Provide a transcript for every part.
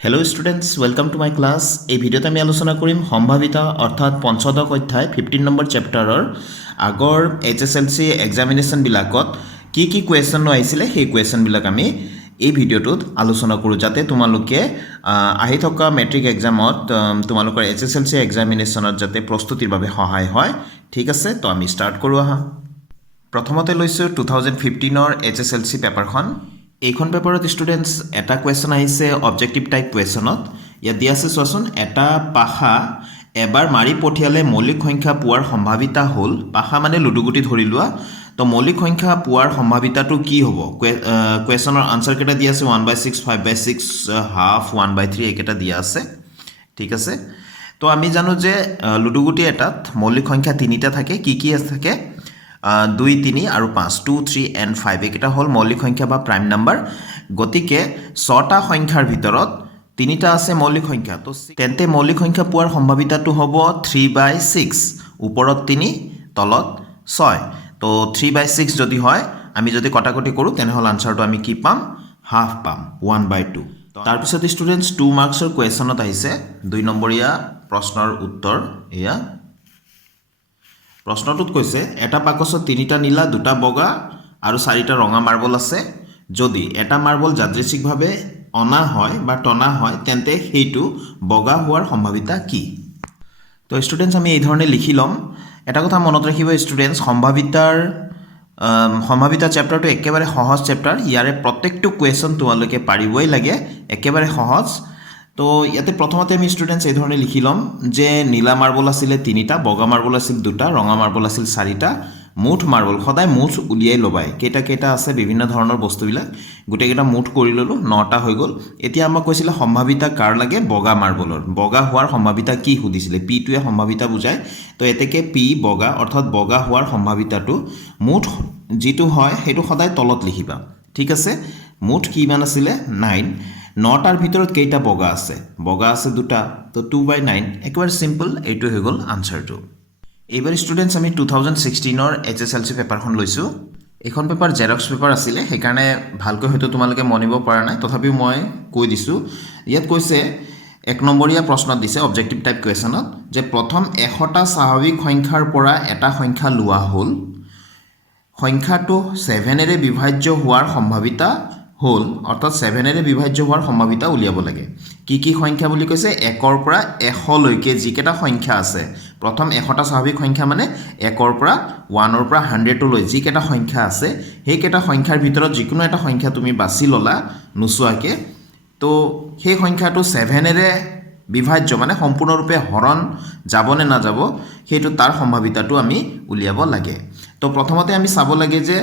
Hello' students welcome to my class. এই ভিডিঅ'ত আমি আলোচনা কৰিম সম্ভাৱিতা অৰ্থাৎ পঞ্চদশ অধ্যায় 15 নম্বৰ চেপ্টাৰৰ আগৰ HSLC এক্সামিনেশ্যনবিলাকত কি কুৱেশ্যন আহিছিলে সেই কুৱেশ্যনবিলাক আমি এই ভিডিঅ'টোত আলোচনা কৰোঁ, যাতে তোমালোকে আহি থকা মেট্ৰিক এক্সামত তোমালোকৰ HSLC এক্সামিনেশ্যনত যাতে প্ৰস্তুতিৰ বাবে সহায় হয়। ঠিক আছে, তো আমি ষ্টাৰ্ট কৰোঁ আহা। প্ৰথমতে লৈছোঁ 2015ৰ HSLC পেপাৰখন। এইখন পেপাৰত ষ্টুডেণ্টছ এটা কুৱেশ্যন আহিছে অবজেক্টিভ টাইপ কুৱেশ্যনত। ইয়াত দিয়া আছে চোৱাচোন, এটা পাশা এবাৰ মাৰি পঠিয়ালে মৌলিক সংখ্যা পোৱাৰ সম্ভাৱিতা হ'ল, পাশা মানে লুডুগুটি ধৰি লোৱা, তো মৌলিক সংখ্যা পোৱাৰ সম্ভাৱিতাটো কি হ'ব? কুৱেশ্যনৰ আনচাৰকেইটা দিয়া আছে 1/6, 5/6, হাফ, 1/3 এইকেইটা দিয়া আছে। ঠিক আছে, তো আমি জানো যে লুডুগুটি এটাত মৌলিক সংখ্যা তিনিটা থাকে। কি থাকে? 2, 3 আৰু 5, 2, 3 and 5 এইকেইটা হ'ল মৌলিক সংখ্যা বা প্ৰাইম নাম্বাৰ। গতিকে 6টা সংখ্যাৰ ভিতৰত 3টা আছে মৌলিক সংখ্যা, তো তেন্তে মৌলিক সংখ্যা পোৱাৰ সম্ভাৱিতাটো হ'ব 3/6, ওপৰত 3 তলত 6। তো 3/6 যদি হয়, আমি যদি কটাকটি কৰোঁ তেনেহ'লে আনচাৰটো আমি কি পাম? হাফ পাম, 1/2। তাৰপিছত ষ্টুডেণ্টছ 2 মাৰ্কছৰ কুৱেশ্যনত আহিছে 2 নম্বৰীয়া প্ৰশ্নৰ উত্তৰ। এয়া প্ৰশ্নটোত কৈছে, এটা বাকচত 3টা নীলা, 2টা বগা আৰু 4টা ৰঙা মাৰ্বল আছে। যদি এটা মাৰ্বল যাদৃচ্ছিকভাৱে অনা হয় বা টনা হয়, তেন্তে সেইটো বগা হোৱাৰ সম্ভাৱিতা কি? তো ষ্টুডেণ্টছ আমি এই ধৰণে লিখি ল'ম। এটা কথা মনত ৰাখিব ষ্টুডেণ্টছ, সম্ভাৱিতা চেপ্টাৰটো একেবাৰে সহজ চেপ্টাৰ। ইয়াৰে প্ৰত্যেকটো কুৱেশ্যন তোমালোকে পাৰিবই লাগে, একেবাৰে সহজ। তো ইয়াতে প্ৰথমতে আমি ষ্টুডেণ্টছ এই ধৰণে লিখি ল'ম যে নীলা মাৰ্বল আছিলে 3টা, বগা মাৰ্বল আছিল 2টা, ৰঙা মাৰ্বল আছিল 4টা। মুঠ মাৰ্বল সদায় মুঠ উলিয়াই ল'বাই, কেইটা আছে বিভিন্ন ধৰণৰ বস্তুবিলাক, গোটেইকেইটা মুঠ কৰি ল'লোঁ, 9টা হৈ গ'ল। এতিয়া আমাক কৈছিলে সম্ভাৱিতা কাৰ লাগে? বগা মাৰ্বলৰ। বগা হোৱাৰ সম্ভাৱিতা কি সুধিছিলে? পিটোৱে সম্ভাৱিতা বুজায়, তো এতেকে পি বগা, অৰ্থাৎ বগা হোৱাৰ সম্ভাৱিতাটো মুঠ যিটো হয় সেইটো সদায় তলত লিখিবা। ঠিক আছে, মুঠ কিমান আছিলে? 9। 9টাৰ ভিতৰত কেইটা বগা আছে? বগা আছে 2টা, তো 2/9, একেবাৰে চিম্পল, এইটো হৈ গ'ল আনচাৰটো। এইবাৰ ষ্টুডেণ্টছ আমি 2016ৰ HSLC পেপাৰখন লৈছোঁ। এইখন পেপাৰ জেৰক্স পেপাৰ আছিলে, সেইকাৰণে ভালকৈ হয়তো তোমালোকে মনিব পৰা নাই, তথাপিও মই কৈ দিছোঁ। ইয়াত কৈছে 1 নম্বৰীয়া প্ৰশ্নত দিছে অবজেক্টিভ টাইপ কুৱেশ্যনত যে প্ৰথম 100টা স্বাভাৱিক সংখ্যাৰ পৰা এটা সংখ্যা লোৱা হ'ল, সংখ্যাটো 7ৰে বিভাজ্য হোৱাৰ সম্ভাৱিতা হ'ল, অৰ্থাৎ 7ৰে বিভাজ্য হোৱাৰ সম্ভাৱিতা উলিয়াব লাগে। কি সংখ্যা বুলি কৈছে? 1ৰ পৰা 100লৈকে যিকেইটা সংখ্যা আছে, প্ৰথম 100টা স্বাভাৱিক সংখ্যা মানে 1ৰ পৰা 1ৰ পৰা 100লৈ যিকেইটা সংখ্যা আছে, সেইকেইটা সংখ্যাৰ ভিতৰত যিকোনো এটা সংখ্যা তুমি বাছি ল'লা নোচোৱাকৈ, তো সেই সংখ্যাটো 7ৰে বিভাজ্য মানে সম্পূৰ্ণৰূপে হৰণ যাবনে নাযাব, সেইটো তাৰ সম্ভাৱিতাটো আমি উলিয়াব লাগে। তো প্ৰথমতে আমি চাব লাগে যে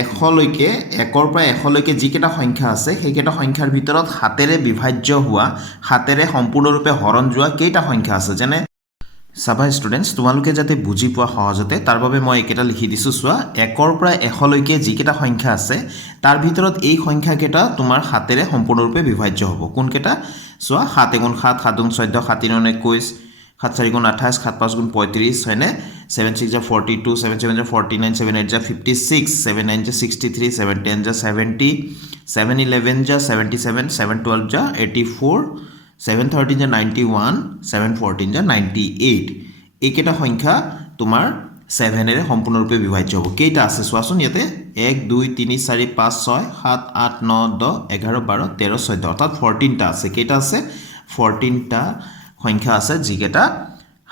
100লৈকে, 1ৰ পৰা 100লৈকে যিকেইটা সংখ্যা আছে, সেইকেইটা সংখ্যাৰ ভিতৰত 7ৰে বিভাজ্য হোৱা, 7ৰে সম্পূৰ্ণৰূপে হৰণ যোৱা কেইটা সংখ্যা আছে। যেনে চাবা ষ্টুডেণ্টছ, তোমালোকে যাতে বুজি পোৱা সহজতে, তাৰ বাবে মই এইকেইটা লিখি দিছোঁ। চোৱা, 1ৰ পৰা 100লৈকে যিকেইটা সংখ্যা আছে, তাৰ ভিতৰত এই সংখ্যাকেইটা তোমাৰ 7ৰে সম্পূৰ্ণৰূপে বিভাজ্য হ'ব। কোনকেইটা? চোৱা, 7 × 7, 7 × 14, 7 × 21, 7 × 4 = 28, 7 × 5 = 35, হয়নে? 7 × 6 = 42, 7 × 7 = 49, 7 × 8 = 56, 7 × 9 = 63, 7 × 10 = 70, 7 × 11 = 77, 7 × 12 = 84, 7 × 13 = 91, 7 × 14 = 98। এইকেইটা সংখ্যা তোমাৰ 7ৰে সম্পূৰ্ণৰূপে বিভাজ্য হ'ব। কেইটা আছে চোৱাচোন ইয়াতে? 1, 2, 3, 4, 5, 6, 7, 8, 9, 10, 11, 12, 13, 14, অৰ্থাৎ 14টা আছে। কেইটা আছে? 14টা সংখ্যা আছে যিকেইটা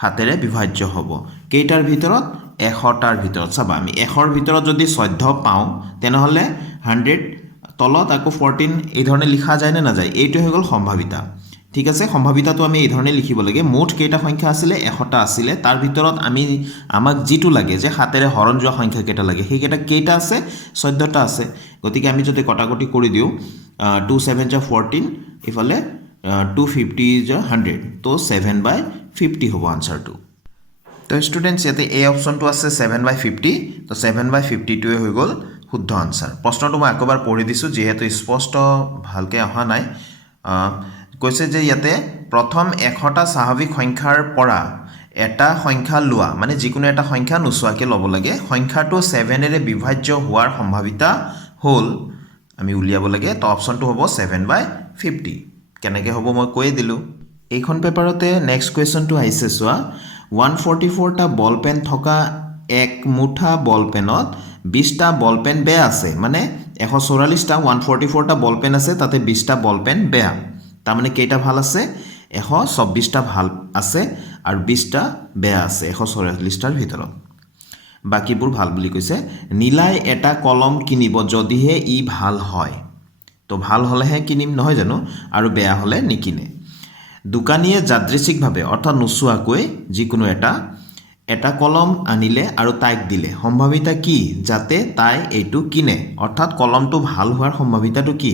7ৰে বিভাজ্য হ'ব। কেইটাৰ ভিতৰত? 100টাৰ ভিতৰত। চাবা, আমি 100ৰ ভিতৰত যদি 14 পাওঁ, তেনেহ'লে 100 তলত আকৌ 14 এই ধৰণে লিখা যায় নে নাযায়? এইটো হৈ গ'ল সম্ভাৱিতা। ঠিক আছে, সম্ভাৱিতাটো আমি এই ধৰণে লিখিব লাগে। মুঠ কেইটা সংখ্যা আছিলে? 100টা আছিলে। তাৰ ভিতৰত আমাক যিটো লাগে যে 7ৰে হৰণ যোৱা সংখ্যা কেইটা লাগে, সেইকেইটা কেইটা আছে? 14টা আছে। গতিকে আমি যদি কটাকটি কৰি দিওঁ, 2 × 7 = 14, ইফালে 250 = 100, তো 7/50 হ'ব আনচাৰটো। তো ষ্টুডেণ্টছ ইয়াতে এই অপশ্যনটো আছে 7/50, তো 7/50টোৱে হৈ গ'ল শুদ্ধ আনচাৰ। প্ৰশ্নটো মই আকৌ এবাৰ পঢ়ি দিছোঁ, যিহেতু স্পষ্ট ভালকৈ অহা নাই। কৈছে যে ইয়াতে প্ৰথম 100টা স্বাভাৱিক সংখ্যাৰ পৰা এটা সংখ্যা লোৱা, মানে যিকোনো এটা সংখ্যা নোচোৱাকৈ ল'ব লাগে, সংখ্যাটো 7ৰে বিভাজ্য হোৱাৰ সম্ভাৱিতা হ'ল, আমি উলিয়াব লাগে। তো অপশ্যনটো হ'ব 7/50। কেনেকৈ হ'ব মই কৈয়ে দিলোঁ এইখন পেপাৰতে নেক্সট কুৱেশ্যনটো আহিছে চোৱা 144টা বল পেন থকা এক মুঠা বল পেনত 20টা বল পেন বেয়া আছে মানে 144টা 144টা বল পেন আছে তাতে 20টা বল পেন বেয়া তাৰমানে কেইটা ভাল আছে 124টা ভাল আছে আৰু 20টা বেয়া আছে 144টাৰ ভিতৰত বাকিবোৰ ভাল বুলি কৈছে নীলাই এটা কলম কিনিব যদিহে ই ভাল হয় তো ভাল হ'লেহে কিনিম নহয় জানো আৰু বেয়া হ'লে নিকিনে দোকানীয়ে যাদৃচ্ছিকভাৱে অৰ্থাৎ নোচোৱাকৈ যিকোনো এটা কলম আনিলে আৰু তাইক দিলে সম্ভাৱিতা কি যাতে তাই এইটো কিনে অৰ্থাৎ কলমটো ভাল হোৱাৰ সম্ভাৱিতাটো কি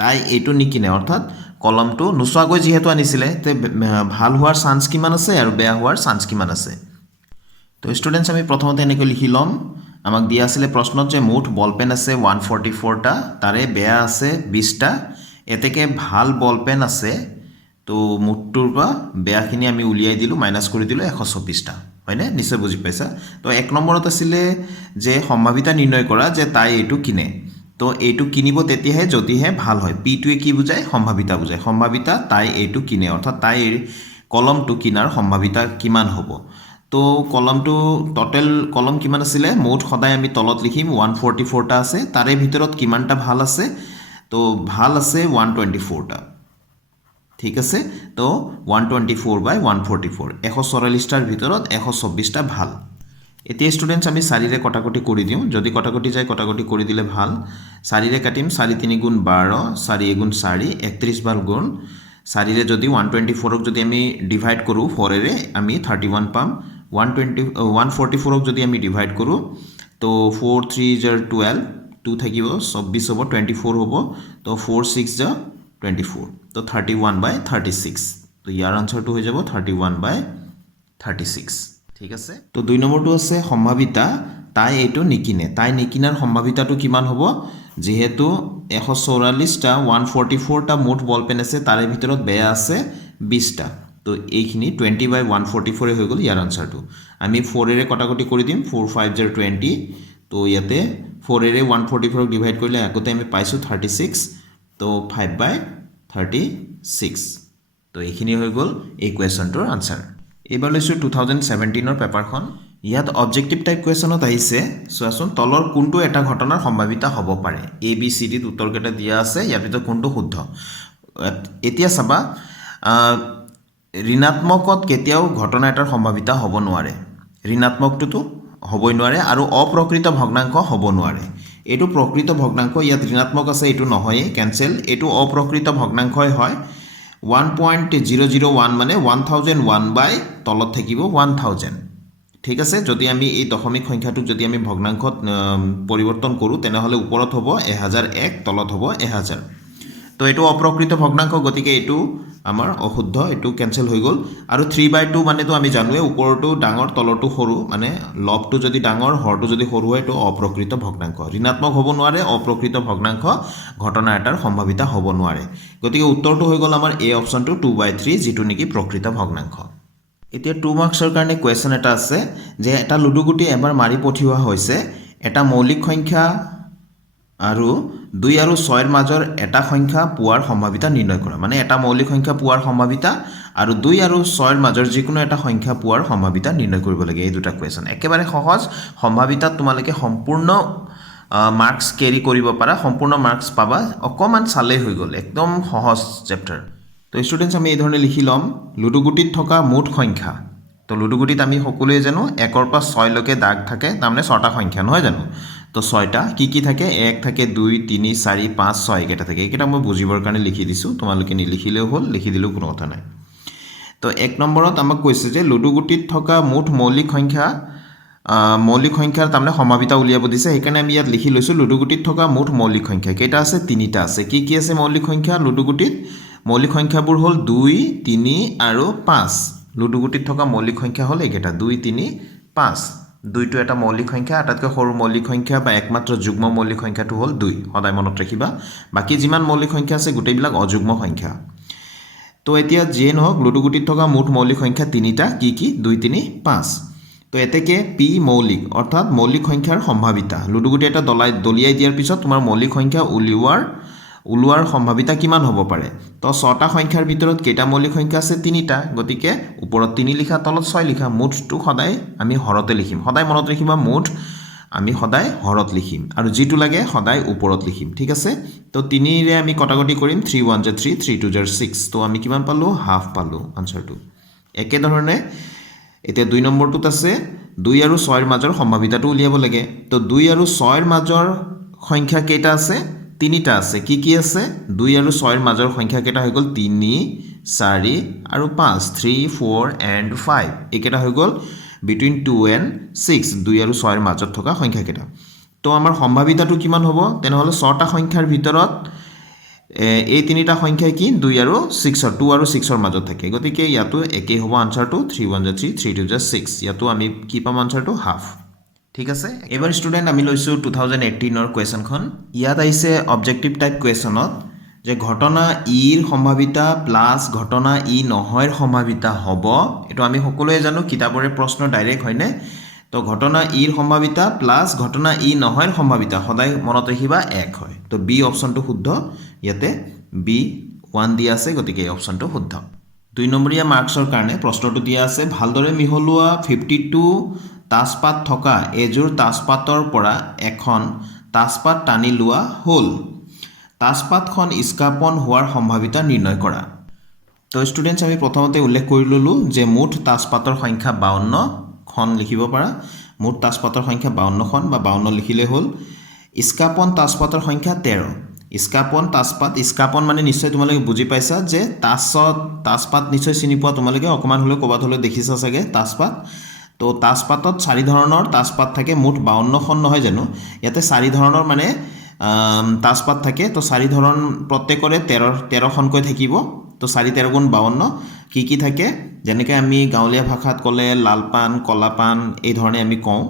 তাই এইটো নিকিনে অৰ্থাৎ কলমটো নোচোৱাকৈ যিহেতু আনিছিলে তে ভাল হোৱাৰ চান্স কিমান আছে আৰু বেয়া হোৱাৰ চান্স কিমান আছে তো ষ্টুডেণ্টছ আমি প্ৰথমতে এনেকৈ লিখি ল'ম আমাক দিয়া আছিলে প্ৰশ্নত যে মুঠ বল পেন আছে 144টা তাৰে বেয়া আছে 20টা এতেকে ভাল বল পেন আছে তো মুঠটোৰ পৰা বেয়াখিনি আমি উলিয়াই দিলোঁ মাইনাছ কৰি দিলোঁ 124টা হয়নে নিশ্চয় বুজি পাইছা তো এক নম্বৰত আছিলে যে সম্ভাৱিতা নিৰ্ণয় কৰা যে তাই এইটো কিনে তো এইটো কিনিব তেতিয়াহে যদিহে ভাল হয় পিটোৱে কি বুজায় সম্ভাৱিতা বুজায় সম্ভাৱিতা তাই এইটো কিনে অৰ্থাৎ তাইৰ কলমটো কিনাৰ সম্ভাৱিতা কিমান হ'ব তো কলমটো টোটেল কলম কিমান আছিলে মুঠ সদায় আমি তলত লিখিম 144টা আছে তাৰে ভিতৰত কিমানটা ভাল আছে তো ভাল আছে 124টা ঠিক আছে তো 124/144 144টাৰ ভিতৰত 124টা ভাল এতিয়া ষ্টুডেণ্টছ আমি 4ৰে কটাকটি কৰি দিওঁ যদি কটাকটি যায় কটাকটি কৰি দিলে ভাল 4ৰে কাটিম 4 3 গুণ 12 4 গুণ 4 31 বাৰ গুণ 4ৰে যদি 124ক যদি আমি ডিভাইড কৰোঁ 4ৰে আমি 31 পাম 144ক যদি আমি ডিভাইড কৰোঁ তো 4 3 জাৰ 12 2 থাকিব 24 হ'ব 24 হ'ব তো 4 6 জাৰ 24 তো 31/36 তো ইয়াৰ আনসাৰটো হৈ যাব 31/36 ঠিক আছে তো 2 নম্বৰটো আছে সম্ভাৱিতা তাই এইটো নিকিনে তাই নিকিনাৰ সম্ভাৱিতাটো কিমান হ'ব যেহেতু 144টা 144টা মুঠ বল পেন আছে তাৰে ভিতৰত বেয়া আছে 20টা তো এইখিনি 20/144 হৈ গ'ল ইয়াৰ আনসাৰটো আমি 4ৰে কটাকটি কৰি দিম 4 5 জাৰ 20 তো ইয়াতে 4ৰে 144ক ডিভাইড কৰিলে আগতে আমি পাইছোঁ 36 তো 5/36 তো এইখিনি হৈ গ'ল এই কুৱেশ্যনটোৰ আনসাৰ এইবাৰ লৈছোঁ 2017ৰ পেপাৰখন ইয়াত অবজেক্টিভ টাইপ কুৱেশ্যনত আহিছে চোৱাচোন তলৰ কোনটো এটা ঘটনাৰ সম্ভাৱিতা হ'ব পাৰে এ বি চি ডিত উত্তৰকেইটা দিয়া আছে ইয়াৰ ভিতৰত কোনটো শুদ্ধ এতিয়া চাবা ঋণাত্মকত কেতিয়াও ঘটনা এটাৰ সম্ভাৱিতা হ'ব নোৱাৰে ঋণাত্মকটোতো হ'বই নোৱাৰে আৰু অপ্ৰকৃত ভগ্নাংশ হ'ব নোৱাৰে এইটো প্ৰকৃত ভগ্নাংশ ইয়াত ঋণাত্মক আছে এইটো নহয়েই কেনচেল এইটো অপ্ৰকৃত ভগ্নাংশই হয় 1.001 মানে 1001 বাই তলত থাকিব 1000 ঠিক আছে যদি আমি এই দশমিক সংখ্যাটোক যদি আমি ভগ্নাংশত পৰিৱৰ্তন কৰোঁ তেনেহ'লে ওপৰত হ'ব 1001 তলত হ'ব 1000 তো এইটো অপ্ৰকৃত ভগ্নাংশ গতিকে এইটো আমাৰ অশুদ্ধ এইটো কেনসেল হৈ গ'ল আৰু 3/2 মানেতো আমি জানোৱে ওপৰটো ডাঙৰ তলটো সৰু মানে লবটো যদি ডাঙৰ হৰটো যদি সৰু হয় এইটো অপ্ৰকৃত ভগ্নাংশ ঋণাত্মক হ'ব নোৱাৰে অপ্ৰকৃত ভগ্নাংশ ঘটনা এটাৰ সম্ভাৱিতা হ'ব নোৱাৰে গতিকে উত্তৰটো হৈ গ'ল আমাৰ এ অপচনটো 2/3 যিটো নেকি প্ৰকৃত ভগ্নাংশ এতিয়া 2 মাৰ্কছৰ কাৰণে কুৱেশ্যন এটা আছে যে এটা লুডু গুটি এবাৰ মাৰি পঠিওৱা হৈছে এটা মৌলিক সংখ্যা আৰু 2 আৰু 6ৰ মাজৰ এটা সংখ্যা পোৱাৰ সম্ভাৱিতা নিৰ্ণয় কৰা মানে এটা মৌলিক সংখ্যা পোৱাৰ সম্ভাৱিতা আৰু 2 আৰু 6ৰ মাজৰ যিকোনো এটা সংখ্যা পোৱাৰ সম্ভাৱিতা নিৰ্ণয় কৰিব লাগে এই দুটা কুৱেশ্যন একেবাৰে সহজ সম্ভাৱিতাত তোমালোকে সম্পূৰ্ণ মাৰ্কছ কেৰি কৰিব পাৰা সম্পূৰ্ণ মাৰ্কছ পাবা অকমান চালেই হৈ গ'ল একদম সহজ চেপ্টাৰ তো ষ্টুডেণ্টছ আমি এই ধৰণে লিখি ল'ম লুডু গুটিত থকা মুঠ সংখ্যা তো লুডু গুটিত আমি সকলোৱে জানো 1ৰ পৰা 6 লৈকে দাগ থাকে তাৰমানে 6টা সংখ্যা নহয় জানো তো 6টা কি থাকে 1 থাকে 2 3 4 5 6 এইকেইটা থাকে এইকেইটা মই বুজিবৰ কাৰণে লিখি দিছোঁ তোমালোকে নিলিখিলেও হ'ল লিখি দিলেও কোনো কথা নাই তো 1 নম্বৰত আমাক কৈছে যে লুডু গুটিত থকা মুঠ মৌলিক সংখ্যাৰ তাৰমানে সম্ভাৱিতা উলিয়াব দিছে সেইকাৰণে আমি ইয়াত লিখি লৈছোঁ লুডু গুটিত থকা মুঠ মৌলিক সংখ্যা কেইটা আছে 3টা আছে কি আছে মৌলিক সংখ্যা লুডু গুটিত মৌলিক সংখ্যাবোৰ হ'ল 2 3 আৰু 5 লুডু গুটিত থকা মৌলিক সংখ্যা হ'ল এইকেইটা 2 3 5 দুইটো এটা মৌলিক সংখ্যা আটাইতকৈ সৰু মৌলিক সংখ্যা বা একমাত্ৰ যুগ্ম মৌলিক সংখ্যাটো হ'ল 2 সদায় মনত ৰাখিবা বাকি যিমান মৌলিক সংখ্যা আছে গোটেইবিলাক অযুগ্ম সংখ্যা তো এতিয়া যে নহওক লুডু গুটিত থকা মুঠ মৌলিক সংখ্যা 3টা কি 2 3 5 তো এতেকে পি মৌলিক অৰ্থাৎ মৌলিক সংখ্যাৰ সম্ভাৱিতা লুডু গুটি এটা দলিয়াই দিয়াৰ পিছত তোমাৰ মৌলিক সংখ্যা ওলোৱাৰ সম্ভাৱিতা কিমান হ'ব পাৰে তো 6টা সংখ্যাৰ ভিতৰত কেইটা মৌলিক সংখ্যা আছে 3টা গতিকে ওপৰত 3 লিখা তলত 6 লিখা মুঠটো সদায় আমি হৰতে লিখিম সদায় মনত ৰাখিবা মুঠ আমি সদায় হৰত লিখিম আৰু যেটো লাগে সদায় ওপৰত লিখিম ঠিক আছে তো 3 ৰে আমি কটাকটি কৰিম 3 1 জ 3 3 2 জ 6 তো আমি কিমান পালো হাফ পালো আনসাৰটো একে ধৰণে এতিয়া 2 নম্বৰটোত আছে 2 আৰু 6 ৰ মাজৰ সম্ভাৱিতাটো উলিয়াব লাগে তো 2 আৰু 6 ৰ মাজৰ সংখ্যা কেইটা আছে 3টা আছে কি আছে 2 আৰু 6 ৰ মাজৰ সংখ্যা কেইটা হৈ গ'ল 3 4 আৰু 5 3 4 and 5 একেটা হৈ গ'ল between 2 and 6 2 আৰু 6 ৰ মাজত থকা সংখ্যা কেইটা তো আমাৰ সম্ভাৱিতাটো কিমান হ'ব তেনেহলে 6টা সংখ্যাৰ ভিতৰত এই 3টা সংখ্যা কি 2 আৰু 6 2 আৰু 6 ৰ মাজত থাকে গতিকে ইয়াতো একেই হ'ব আনসাৰটো 3 1 জ 3 3 2 জ 6 ইয়াতো আমি কি পাম আনসাৰটো হাফ ঠিক আছে এবাৰ ষ্টুডেন্ট আমি লৈছো 2018 ৰ কোৱেশ্চনখন ইয়াত আহিছে অবজেক্টিভ টাইপ কোৱেশ্চনত যে ঘটনা ইৰ সম্ভাৱিতা প্লাস ঘটনা ই নহয়ৰ সম্ভাৱিতা হ'ব এটো আমি সকলোৱে জানো কিতাপৰে প্ৰশ্ন ডাইৰেক্ট হয়নে তো ঘটনা ইৰ সম্ভাৱিতা প্লাস ঘটনা ই নহয়ৰ সম্ভাৱিতা সদায় মনত ৰাখিবা 1 হয় তো বি অপচনটো শুদ্ধ ইয়াতে বি 1 দিয়া আছে গতিকে এই অপচনটো শুদ্ধ 2 নম্বৰীয়া মাৰ্কছৰ কাৰণে প্ৰশ্নটো দিয়া আছে ভালদৰে মিহলোৱা 52 তাজপাত থকা এজোৰ তাজপাতৰ পৰা এখন তাজপাত টানি লোৱা হ'ল তাজপাতখন ইস্কাপন হোৱাৰ সম্ভাৱিতা নিৰ্ণয় কৰা তো ষ্টুডেন্টস আমি প্ৰথমতে উল্লেখ কৰি ললো যে মুঠ তাজপাতৰ সংখ্যা 52 খন লিখিব পাৰা মুঠ তাজপাতৰ সংখ্যা 52 খন বা 52 লিখিলে হ'ল ইস্কাপন তাজপাতৰ সংখ্যা 13 ইস্কাপন মানে নিশ্চয় তোমালোকে বুজি পাইছা যে তাজপাত নিশ্চয় চিনি পোৱা তোমালোকে অকমান হলে কবাত হলে দেখিছা চাগে তাজপাত তো তাজপাতত 4 ধৰণৰ তাজপাত থাকে মুঠ 52 খন নহয় জানো ইয়াতে 4 ধৰণৰ মানে তাজপাত থাকে তো 4 ধৰণ প্ৰত্যেকৰে 13 খনকৈ থাকিব তো 4 13 গুণ 52 কি থাকে যেনেকৈ আমি গাঁৱলীয়া ভাষাত ক'লে লাল পান কলা পান এই ধৰণে আমি কওঁ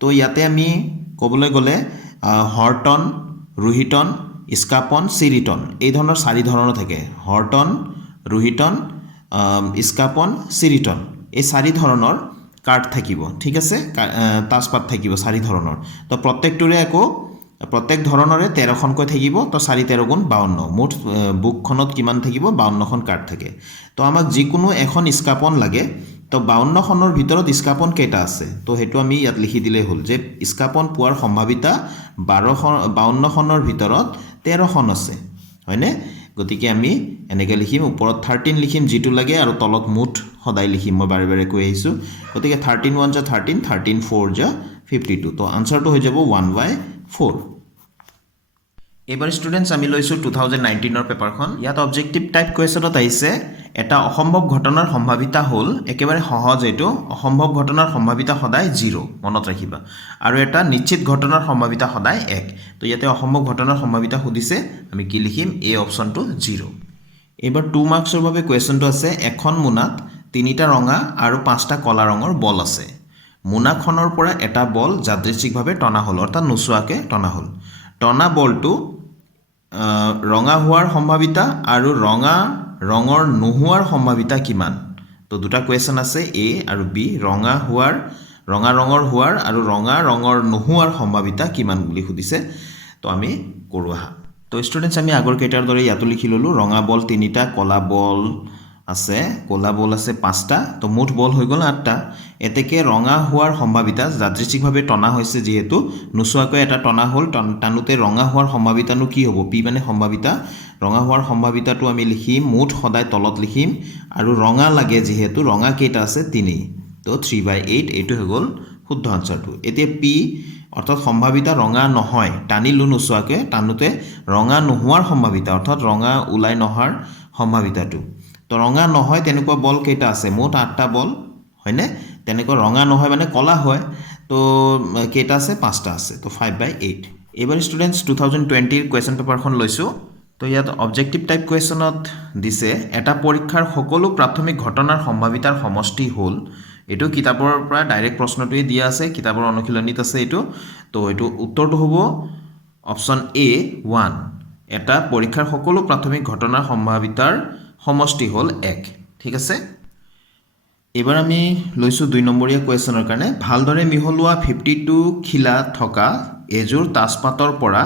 তো ইয়াতে আমি ক'বলৈ গ'লে হৰটন ৰোহিতন ইস্কাপন চিৰিটন এই ধৰণৰ 4 ধৰণৰ থাকে হৰটন ৰোহিতন ইস্কাপন চিৰিটন এই 4 ধৰণৰ কাৰ্ড থাকিব ঠিক আছে তাজপাত থাকিব 4 ধৰণৰ তো প্ৰত্যেক ধৰণৰে 13 খনকৈ থাকিব তো 4 13 গুণ 52 মুঠ বুকখনত কিমান থাকিব 52 খন কাৰ্ড থাকে তো আমাক যিকোনো এখন ইস্কাপন লাগে তো 52 খনৰ ভিতৰত ইস্কাপন কেইটা আছে তো হেতু আমি ইয়াত লিখি দিলে হ'ল যে ইস্কাপন পোৱাৰ সম্ভাৱিতা 52 খনৰ ভিতৰত 13 খন আছে হয়নে গতিকে আমি এনেকৈ লিখিম ওপৰত 13 লিখিম যেটো লাগে আৰু তলত মুঠ সদায় লিখিম মই বাৰে বাৰে কৈ আহিছো গতিকে 13 1 জ 13 13 4 জ 52 তো আনসাৰটো হৈ যাব 1/4 এবাৰ ষ্টুডেন্টস আমি লৈছো 2019 ৰ পেপাৰখন ইয়াত অবজেক্টিভ টাইপ কোৱেশ্চনত আহিছে এটা অসম্ভৱ ঘটনাৰ সম্ভাৱিতা হ'ল একেবাৰে সহজ এটো অসম্ভৱ ঘটনাৰ সম্ভাৱিতা সদায় 0 মনত ৰাখিবা আৰু এটা নিশ্চিত ঘটনাৰ সম্ভাৱিতা সদায় 1 তো ইয়াতে অসম্ভৱ ঘটনাৰ সম্ভাৱিতা সুধিছে আমি কি লিখিম এই অপচনটো 0 এবাৰ 2 মাৰ্কছৰ বাবে কোৱেশ্চনটো আছে এখন মোনাত 3টা ৰঙা আৰু 5টা কলা ৰঙৰ বল আছে মোনাখনৰ পৰা এটা বল যাদৃচ্ছিকভাৱে টনা হ'ল অৰ্থাৎ নোচোৱাকে টনা হ'ল টনা বলটো ৰঙা হোৱাৰ সম্ভাৱিতা আৰু ৰঙা ৰঙৰ নোহোৱাৰ সম্ভাৱিতা কিমান তো দুটা কোৱেশ্চন আছে এ আৰু বি ৰঙা ৰঙৰ হোৱাৰ আৰু ৰঙা ৰঙৰ নোহোৱাৰ সম্ভাৱিতা কিমান বুলি সুধিছে তো আমি কৰো আহা তো ষ্টুডেন্টস আমি আগৰ কেইটাৰ দৰে ইয়াতো লিখি ললো ৰঙা বল 3টা কলা বল আছে 5টা তো মুঠ বল হৈ গ'ল 8টা এতেকে ৰঙা হোৱাৰ সম্ভাৱিতা যাদৃচ্ছিকভাৱে টনা হৈছে যেহেতু নোচোৱাকৈ এটা টনা হ'ল টানুতে ৰঙা হোৱাৰ সম্ভাৱিতানো কি হ'ব পি মানে সম্ভাৱিতা ৰঙা হোৱাৰ সম্ভাৱিতাটো আমি লিখিম মুঠ সদায় তলত লিখিম আৰু ৰঙা লাগে যেহেতু ৰঙা কেইটা আছে 3 তো 3/8 এইটো হৈ গ'ল শুদ্ধ আনসাৰটো এতিয়া পি অৰ্থাৎ সম্ভাৱিতা ৰঙা নহয় টানিলু নোচোৱাকৈ টানুতে ৰঙা নোহোৱাৰ সম্ভাৱিতা অৰ্থাৎ ৰঙা ওলাই নহাৰ সম্ভাৱিতাটো তো ৰঙা নহয় তেনেকুৱা বল কেইটা আছে মুঠ 8টা বল হয়নে তেনেকুৱা ৰঙা নহয় মানে কলা হয় তো কেইটা আছে 5টা আছে তো 5/8 এবাৰ ষ্টুডেন্টস 2020 ৰ কোৱেশ্চন পেপাৰখন লৈছো তো ইয়াত অবজেক্টিভ টাইপ কোৱেশ্চনত দিছে এটা পৰীক্ষাৰ সকলো প্ৰাথমিক ঘটনাৰ সম্ভাৱিতাৰ সমষ্টি হ'ল এটো কিতাপৰ পৰা ডাইৰেক্ট প্ৰশ্নটোৱে দিয়া আছে কিতাপৰ অনুশীলনীত আছে এটো তো এটো উত্তৰটো হ'ব অপচন এ 1 এটা পৰীক্ষাৰ সকলো প্ৰাথমিক ঘটনাৰ সম্ভাৱিতাৰ সমষ্টি হ'ল 1 ঠিক আছে এবাৰ আমি লৈছো 2 নম্বৰীয়া কোৱেশ্চনৰ কাৰণে ভালদৰে মিহলোৱা 52 খিলা থকা এজোৰ তাজপাতৰ পৰা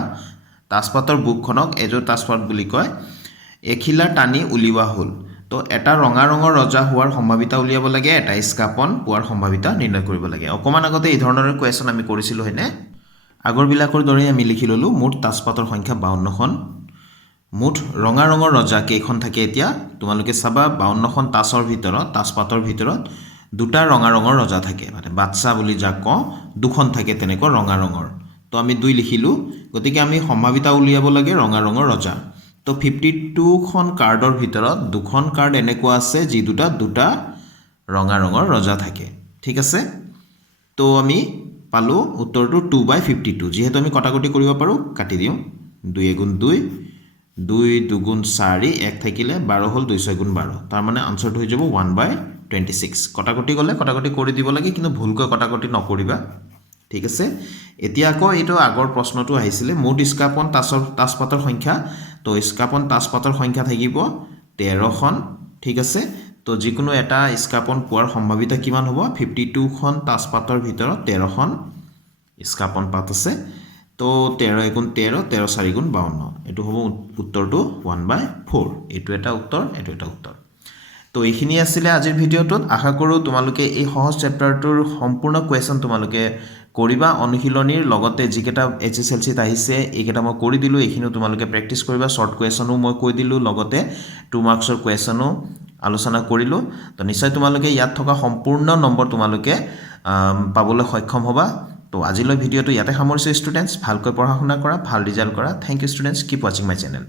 তাজপাতৰ বুকখনক এযোৰ তাজপাত বুলি কয় এখিলা টানি উলিওৱা হ'ল তো এটা ৰঙা ৰঙৰ ৰজা হোৱাৰ সম্ভাৱিতা উলিয়াব লাগে এটা ইস্কাপন পোৱাৰ সম্ভাৱিতা নিৰ্ণয় কৰিব লাগে অকমান আগতে এই ধৰণৰ কোৱেশ্চন আমি কৰিছিলোঁ হয়নে আগৰবিলাকৰ দৰে আমি লিখি ললোঁ মুঠ তাজপাতৰ সংখ্যা 52খন মুঠ ৰঙা ৰঙৰ ৰজা কেইখন থাকে এতিয়া তোমালোকে চাবা 52খন তাজপাতৰ ভিতৰত দুটা ৰঙা ৰঙৰ ৰজা থাকে মানে বাদশা বুলি যাক কওঁ দুখন থাকে তেনেকৈ ৰঙা ৰঙৰ তো আমি 2 লিখিলোঁ গতিকে আমি সম্ভাৱিতা উলিয়াব লাগে ৰঙা ৰঙৰ ৰজা তো 52খন কাৰ্ডৰ ভিতৰত দুখন কাৰ্ড এনেকুৱা আছে যি দুটা ৰঙা ৰঙৰ ৰজা থাকে ঠিক আছে তো আমি পালো উত্তৰটো 2/52 যেহেতু আমি কটাকটি কৰিব পাৰো কাটি দিওঁ 2 গুণ 2 2 2 4 1 থাকিলে 12 হল 2 6 গুণ 12 তাৰ মানে আনসাৰটো হৈ যাব 1/26 কটাকটি গলে কটাকটি কৰি দিব লাগে কিন্তু ভুলকৈ কটাকটি নকৰিবা ঠিক আছে এতিয়া আকৌ এইটো আগৰ প্ৰশ্নটো আহিছিলে মুঠ ইস্কাপন তাজপাতৰ সংখ্যা তো ইস্কাপন তাজপাতৰ সংখ্যা থাকিব 13খন ঠিক আছে তো যিকোনো এটা ইস্কাপন পোৱাৰ সম্ভাৱিতা কিমান হ'ব 52খন তাজপাতৰ ভিতৰত 13খন ইস্কাপন পাত আছে তো 13 গুণ 13 13 4 গুণ 52 এটো হ'ব উত্তৰটো 1/4 এটো এটা উত্তৰ এটো এটা উত্তৰ তো এইখিনি আছিল আজিৰ ভিডিওটোত আশা কৰো তোমালোকে এই সহজ চেপ্টাৰটোৰ সম্পূৰ্ণ কোৱেশ্চন তোমালোকে কৰিবা অনুশীলনীৰ লগতে যিকেটা HSLC-ত আহিছে এইকেটা মই কৰি দিলো এইখিনিও তোমালোকে প্ৰেক্টিছ কৰিবা শৰ্ট কোৱেশ্চনো মই কৈ দিলো লগতে 2 মাৰ্কছৰ কোৱেশ্চনো আলোচনা কৰিলো তো নিশ্চয় তোমালোকে ইয়াত থকা সম্পূৰ্ণ নম্বৰ তোমালোকে পাবলৈ সক্ষম হ'বা তো আজিলৈ ভিডিওটো ইয়াতে সামৰিছো ষ্টুডেন্টস ভালকৈ পঢ়া শুনা কৰা ভাল ৰিজাল্ট কৰা thank you students keep watching my channel